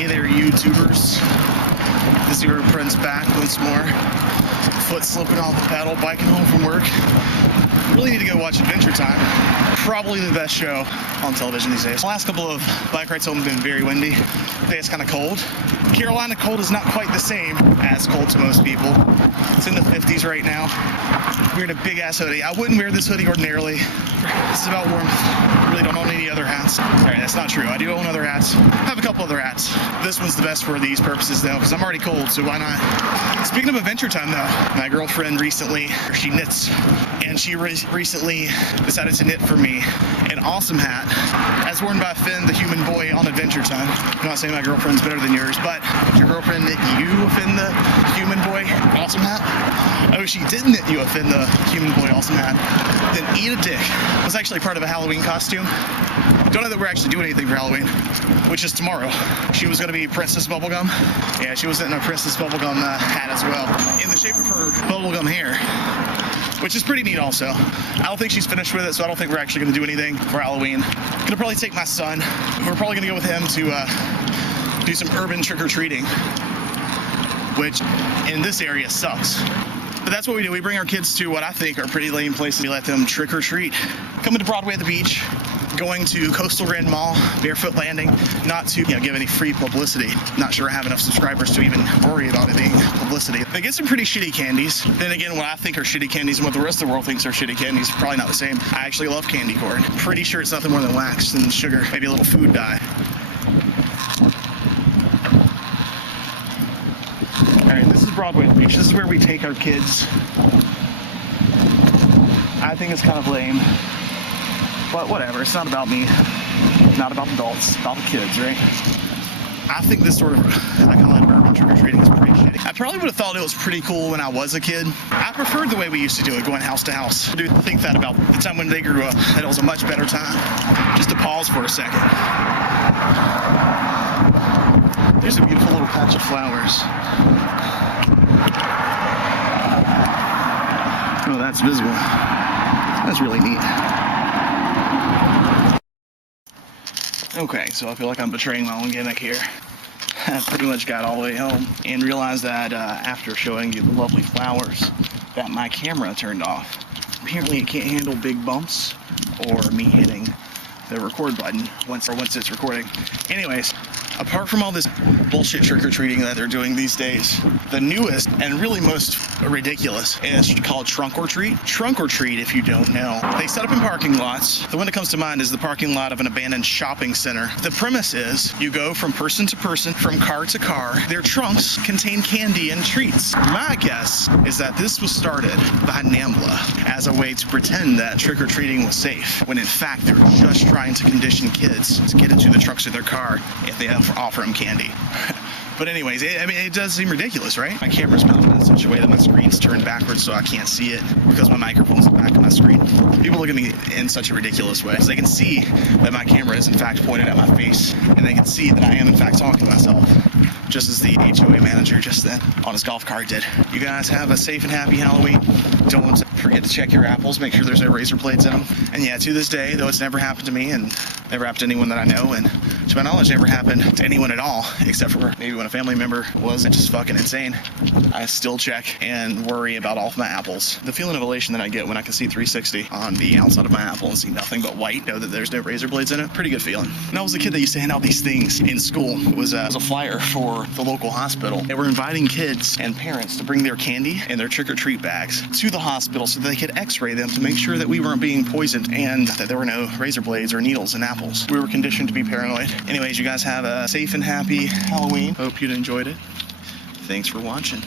Hey there, YouTubers. This year, friend's back once more. Foot slipping off the pedal, biking home from work. Really need to go watch Adventure Time. Probably the best show on television these days. The last couple of bike rides home have been very windy. Today it's kind of cold. Carolina cold is not quite the same as cold to most people. It's in the 50s right now. We're in a big ass hoodie. I wouldn't wear this hoodie ordinarily. This is about warmth. I really don't own any other hats. Alright, that's not true. I do own other hats. I have a couple other hats. This one's the best for these purposes though, because I'm already cold, so why not? Speaking of Adventure Time though, my girlfriend recently, she knits, and she recently decided to knit for me an awesome hat as worn by Finn, the human boy on Adventure Time. I'm not saying my girlfriend's better than yours, but did your girlfriend knit you a Finn, the human boy awesome hat? Oh, she did knit you a Finn, the human boy awesome hat. Then eat a dick. It was actually part of a Halloween costume. Don't know that we're actually doing anything for Halloween, which is tomorrow. She was going to be Princess Bubblegum. Yeah, she was in a Princess Bubblegum hat as well, in the shape of her bubblegum hair, which is pretty neat also. I don't think she's finished with it, so I don't think we're actually going to do anything for Halloween. Gonna probably take my son. We're probably going to go with him to do some urban trick-or-treating, which in this area sucks. But that's what we do. We bring our kids to what I think are pretty lame places. We let them trick-or-treat. Coming to Broadway at the beach, going to Coastal Grand Mall, Barefoot Landing, not to give any free publicity. Not sure I have enough subscribers to even worry about it being publicity. They get some pretty shitty candies. Then again, what I think are shitty candies and what the rest of the world thinks are shitty candies is probably not the same. I actually love candy corn. Pretty sure it's nothing more than wax and sugar, maybe a little food dye. Alright, this is Broadway at the beach. This is where we take our kids. I think it's kind of lame, but whatever. It's not about me, not about adults, it's about the kids, right? I think this sort of, I call it urban trick-or-treating, is pretty shitty. I probably would have thought it was pretty cool when I was a kid. I preferred the way we used to do it, going house to house. I do think that about the time when they grew up, that it was a much better time. Just to pause for a second. There's a beautiful little patch of flowers. Oh, that's visible. That's really neat. Okay, so I feel like I'm betraying my own gimmick here. I pretty much got all the way home and realized that after showing you the lovely flowers that my camera turned off. Apparently it can't handle big bumps or me hitting the record button once it's recording. Anyways, apart from all this bullshit trick-or-treating that they're doing these days, the newest and really most ridiculous is called trunk or treat. Trunk or treat, if you don't know, they set up in parking lots. The one that comes to mind is the parking lot of an abandoned shopping center. The premise is you go from person to person, from car to car. Their trunks contain candy and treats. My guess is that this was started by NAMBLA as a way to pretend that trick-or-treating was safe, when in fact they were just trying to condition kids to get into the trunks of their car if they offer them candy. But anyways, it does seem ridiculous, right? My camera's mounted in such a way that my screen's turned backwards so I can't see it because my microphone's in the back of my screen. People look at me in such a ridiculous way because they can see that my camera is in fact pointed at my face, and they can see that I am in fact talking to myself, just as the HOA manager just then on his golf cart did. You guys have a safe and happy Halloween. Don't forget to check your apples, make sure there's no razor blades in them. And yeah, to this day, though it's never happened to me and never happened to anyone that I know, and to my knowledge never happened to anyone at all, except for maybe when a family member was just fucking insane, I still check and worry about all of my apples. The feeling of elation that I get when I can see 360 on the outside of my apple and see nothing but white, know that there's no razor blades in it, pretty good feeling. When I was a kid, they used to hand out these things in school. It was a flyer for the local hospital. They were inviting kids and parents to bring their candy and their trick-or-treat bags to the hospital so that they could x-ray them to make sure that we weren't being poisoned and that there were no razor blades or needles in apples. We were conditioned to be paranoid. Anyways, you guys have a safe and happy Halloween. Hope you enjoyed it. Thanks for watching.